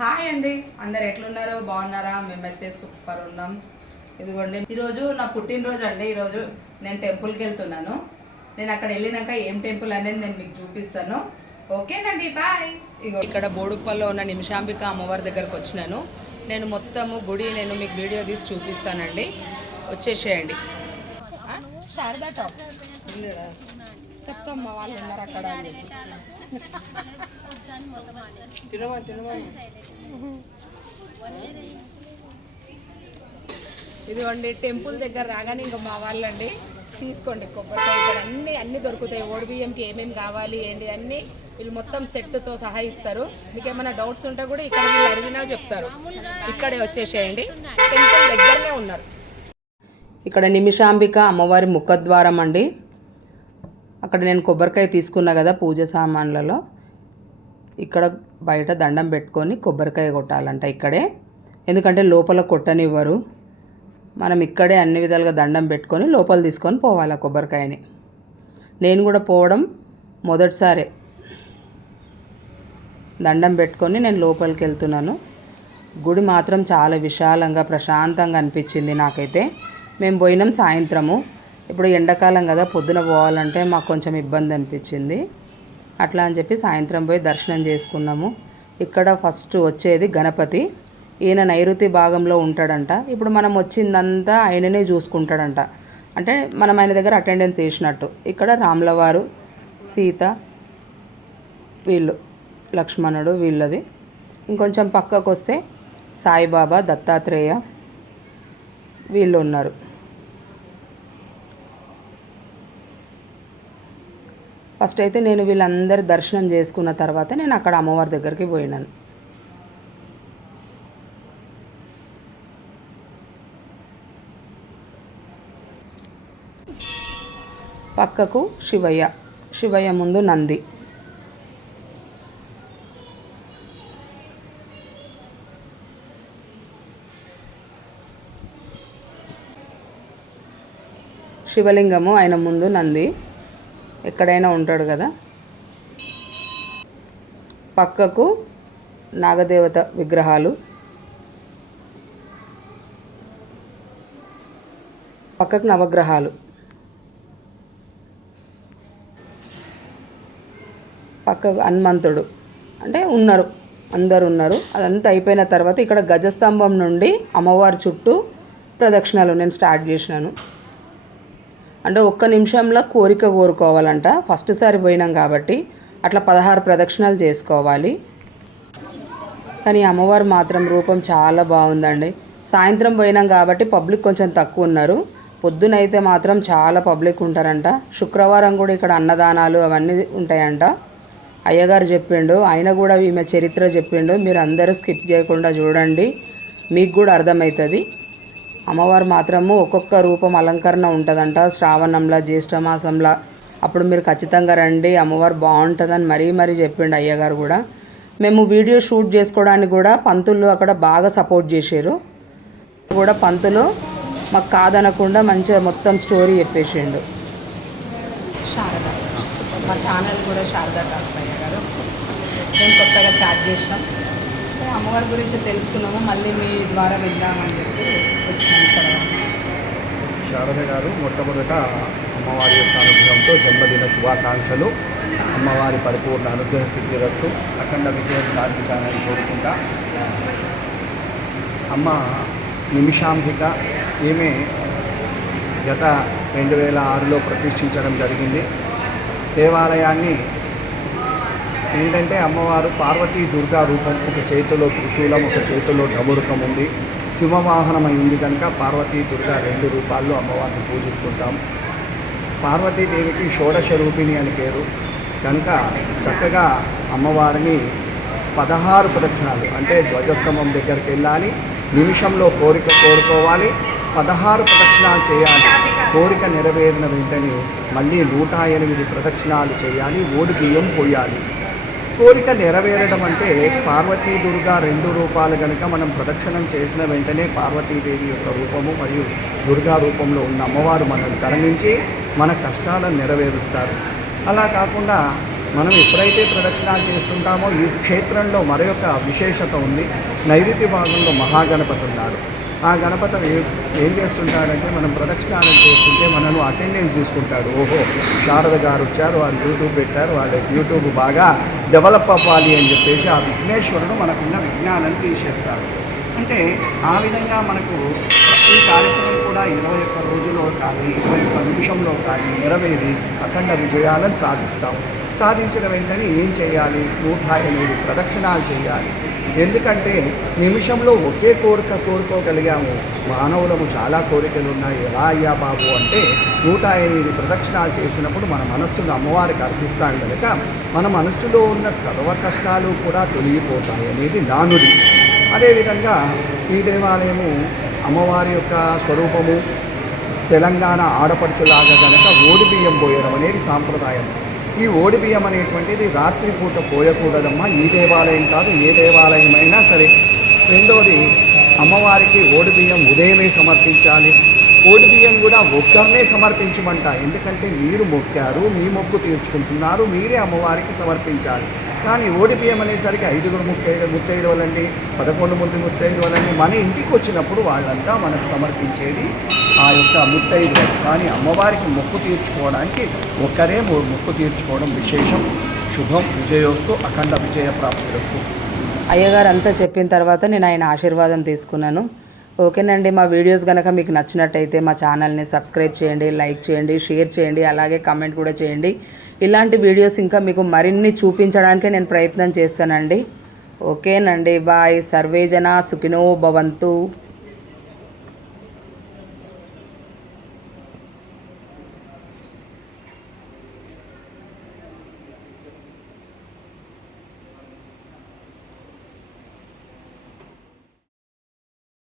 Hi అండి, అందరు ఎట్లున్నారు? బాగున్నారా? మేమైతే సూపర్ ఉన్నాం. ఇదిగోండి, ఈరోజు నా పుట్టినరోజు అండి. ఈరోజు నేను టెంపుల్కి వెళ్తున్నాను. నేను అక్కడ వెళ్ళినాక ఏం టెంపుల్ అనేది నేను మీకు చూపిస్తాను. ఓకేనండి, బాయ్. ఇగో ఇక్కడ బోడుప్పల్లో ఉన్న నిమిషాంబిక అమ్మవారి దగ్గరకు వచ్చినాను. నేను మొత్తము గుడి నేను మీకు వీడియో తీసి చూపిస్తానండి. వచ్చేసేయండి. శారదా టాప్ చెప్తామ్మా, వాళ్ళు ఉన్నారు అక్కడ అని ఇదిగోండి, టెంపుల్ దగ్గర రాగానే ఇంకా మా వాళ్ళండి తీసుకోండి కొబ్బరికాయ. ఇక్కడ అన్నీ దొరుకుతాయి. ఓడి బియ్యంకి ఏమేమి కావాలి ఏంటి అన్నీ వీళ్ళు మొత్తం సెట్తో సహా ఇస్తారు. మీకు ఏమైనా డౌట్స్ ఉంటే కూడా ఇక్కడ వీళ్ళు అడిగినా చెప్తారు. ఇక్కడే వచ్చేసేయండి, టెంపుల్ దగ్గరనే ఉన్నారు. ఇక్కడ నిమిషాంబిక అమ్మవారి ముఖద్వారం అండి. అక్కడ నేను కొబ్బరికాయ తీసుకున్నా కదా పూజ సామాన్లలో. ఇక్కడ బయట దండం పెట్టుకొని కొబ్బరికాయ కొట్టాలంట ఇక్కడే, ఎందుకంటే లోపల కొట్టనివ్వరు. మనం ఇక్కడే అన్ని విధాలుగా దండం పెట్టుకొని లోపల తీసుకొని పోవాలి ఆ కొబ్బరికాయని. నేను కూడా పోవడం మొదటిసారే. దండం పెట్టుకొని నేను లోపలికి వెళ్తున్నాను. గుడి మాత్రం చాలా విశాలంగా ప్రశాంతంగా అనిపించింది నాకైతే. మేము పోయినాం సాయంత్రము. ఇప్పుడు ఎండాకాలం కదా, పొద్దున పోవాలంటే మాకు కొంచెం ఇబ్బంది అనిపించింది. అట్లా అని చెప్పి సాయంత్రం పోయి దర్శనం చేసుకున్నాము. ఇక్కడ ఫస్ట్ వచ్చేది గణపతి. ఈయన నైరుతి భాగంలో ఉంటాడంట. ఇప్పుడు మనం వచ్చిందంతా ఆయననే చూసుకుంటాడంట. అంటే మనం ఆయన దగ్గర అటెండెన్స్ వేసినట్టు. ఇక్కడ రాములవారు, సీత, వీళ్ళు లక్ష్మణుడు వీళ్ళది. ఇంకొంచెం పక్కకు వస్తే సాయిబాబా, దత్తాత్రేయ వీళ్ళు ఉన్నారు. ఫస్ట్ అయితే నేను వీళ్ళందరి దర్శనం చేసుకున్న తర్వాత నేను అక్కడ అమ్మవారి దగ్గరికి పోయినాను. పక్కకు శివయ్య ముందు నంది. శివలింగము, ఆయన ముందు నంది. ఎక్కడైనా ఉంటాడు కదా. పక్కకు నాగదేవత విగ్రహాలు, పక్కకు నవగ్రహాలు, పక్కకు హనుమంతుడు. అంటే ఉన్నారు, అందరు ఉన్నారు. అదంతా అయిపోయిన తర్వాత ఇక్కడ గజస్తంభం నుండి అమ్మవారి చుట్టూ ప్రదక్షిణలు నేను స్టార్ట్ చేసినాను. అంటే ఒక్క నిమిషంలో కోరిక కోరుకోవాలంట. ఫస్ట్ సారి పోయినాం కాబట్టి అట్లా 16 ప్రదక్షిణాలు చేసుకోవాలి. కానీ అమ్మవారు మాత్రం రూపం చాలా బాగుందండి. సాయంత్రం పోయినాం కాబట్టి పబ్లిక్ కొంచెం తక్కువ ఉన్నారు. పొద్దునైతే మాత్రం చాలా పబ్లిక్ ఉంటారంట. శుక్రవారం కూడా ఇక్కడ అన్నదానాలు అవన్నీ ఉంటాయంట. అయ్యగారు చెప్పిండు, ఆయన కూడా ఈమె చరిత్ర చెప్పిండు. మీరు అందరూ స్కిప్ చేయకుండా చూడండి, మీకు కూడా అర్థమవుతుంది. అమ్మవారు మాత్రము ఒక్కొక్క రూపం అలంకరణ ఉంటుందంట. శ్రావణంలో, జ్యేష్ఠ మాసంలో. అప్పుడు మీరు ఖచ్చితంగా రండి, అమ్మవారు బాగుంటుందని మరీ చెప్పిండు అయ్యగారు కూడా. మేము వీడియో షూట్ చేసుకోవడానికి కూడా పంతులు అక్కడ బాగా సపోర్ట్ చేశారు. కూడా పంతులు మాకు కాదనకుండా మంచిగా మొత్తం స్టోరీ చెప్పేసిండు. శారద, మా ఛానల్ కూడా శారదా టాక్స్ అయ్యగారు. మేము కొత్తగా స్టార్ట్ చేసినాం. అమ్మవారి గురించి తెలుసుకున్నాము, మళ్ళీ మీ ద్వారా విందామని చెప్పి వచ్చినాము ఇక్కడ. శారద గారు మొట్టమొదట అమ్మవారి యొక్క అనుగ్రహంతో జన్మదిన శుభాకాంక్షలు. అమ్మవారి పరిపూర్ణ అనుగ్రహ సిద్ధిరస్తు, అఖండ విజయం సాధించాలని కోరుకుంటా. అమ్మ నిమిషాంబిక, ఈమె గత 2006లో ప్రతిష్ఠించడం జరిగింది. దేవాలయాన్ని ఏంటంటే అమ్మవారు పార్వతీ దుర్గా రూపం, ఒక చేతిలో త్రిశూలం, ఒక చేతిలో డమరుకం ఉంది. సింహవాహనమై ఉంది కనుక పార్వతీ దుర్గా 2 రూపాల్లో అమ్మవారిని పూజిస్తుంటాం. పార్వతీదేవికి షోడశ రూపిణి అని పేరు కనుక చక్కగా అమ్మవారిని 16 ప్రదక్షిణాలు, అంటే ధ్వజస్తంభం దగ్గరికి వెళ్ళాలి, నిమిషంలో కోరిక కోరుకోవాలి, 16 ప్రదక్షిణాలు చేయాలి. కోరిక నెరవేరిన వెంటనే మళ్ళీ 108 ప్రదక్షిణాలు చేయాలి, ఓడి బియ్యం పోయాలి. కోరిక నెరవేరడం అంటే పార్వతీ దుర్గా 2 రూపాలు కనుక మనం ప్రదక్షిణం చేసిన వెంటనే పార్వతీదేవి యొక్క రూపము మరియు దుర్గా రూపంలో ఉన్న అమ్మవారు మనల్ని కరుణించి మన కష్టాలను నెరవేరుస్తారు. అలా కాకుండా మనం ఎప్పుడైతే ప్రదక్షిణాలు చేస్తుంటామో ఈ క్షేత్రంలో మరొక విశేషత ఉంది. నైరుతి భాగంలో మహాగణపతి ఉన్నాడు. ఆ గణపతి ఏం చేస్తుంటాడంటే మనం ప్రదక్షిణాలు చేస్తుంటే మనను అటెండెన్స్ తీసుకుంటాడు. ఓహో, శారద గారు వచ్చారు, వారు యూట్యూబ్ పెట్టారు, వాళ్ళ యూట్యూబ్ బాగా డెవలప్ అవ్వాలి అని చెప్పేసి ఆ విఘ్నేశ్వరుడు మనకున్న విజ్ఞానాన్ని తీసేస్తాడు. అంటే ఆ విధంగా మనకు ఈ కార్యక్రమం కూడా 21 రోజులో కానీ 21 నిమిషంలో కానీ నెరవేరి అఖండ విజయాలను సాధిస్తాం. సాధించిన వెంటనే ఏం చేయాలి? 108 ప్రదక్షిణాలు చేయాలి. ఎందుకంటే నిమిషంలో ఒకే కోరిక కోరుకోగలిగాము. మానవులము చాలా కోరికలు ఉన్నాయి. ఎలా అయ్యా బాబు అంటే 108 ప్రదక్షిణాలు చేసినప్పుడు మన మనస్సును అమ్మవారికి అర్పిస్తాం కనుక మన మనస్సులో ఉన్న సర్వ కష్టాలు కూడా తొలగిపోతాయి అనేది నానుడి. అదేవిధంగా ఈ దేవాలయము అమ్మవారి యొక్క స్వరూపము తెలంగాణ ఆడపడుచులాగా కనుక ఓడిబియ్యం పోయడం అనేది సాంప్రదాయం. ఈ ఓడిబియ్యం అనేటువంటిది రాత్రిపూట పోయకూడదమ్మా. ఈ దేవాలయం కాదు, ఏ దేవాలయమైనా సరే. రెండోది, అమ్మవారికి ఓడిబియ్యం ఉదయమే సమర్పించాలి. ఓడిబియ్యం కూడా ఒక్కరినే సమర్పించమంట. ఎందుకంటే మీరు మొక్కారు, మీ మొక్కు తీర్చుకుంటున్నారు, మీరే అమ్మవారికి సమర్పించాలి. కానీ ఓడిబియ్యం అనేసరికి 5 ముత్తైదువలండి, 11 మంది ముత్తైదువలండి. మన ఇంటికి వచ్చినప్పుడు వాళ్ళంతా మనకు సమర్పించేది ఆ యొక్క ముత్తైదువలు. కానీ అమ్మవారికి మొక్కు తీర్చుకోవడానికి ఒక్కరే మొక్కు తీర్చుకోవడం విశేషం. శుభం. విజయోస్తు. అఖండ విజయ ప్రాప్తిరస్తు. అయ్యగారు అంతా చెప్పిన తర్వాత నేను ఆయన ఆశీర్వాదం తీసుకున్నాను. ఓకేనండి, మా వీడియోస్ కనుక మీకు నచ్చినట్టయితే మా ఛానల్ని సబ్స్క్రైబ్ చేయండి, లైక్ చేయండి, షేర్ చేయండి, అలాగే కామెంట్ కూడా చేయండి. ఇలాంటి వీడియోస్ ఇంకా మీకు మరిన్ని చూపించడానికే నేను ప్రయత్నం చేస్తానండి. ఓకేనండి, బాయ్. సర్వేజన సుఖినో భవంతు.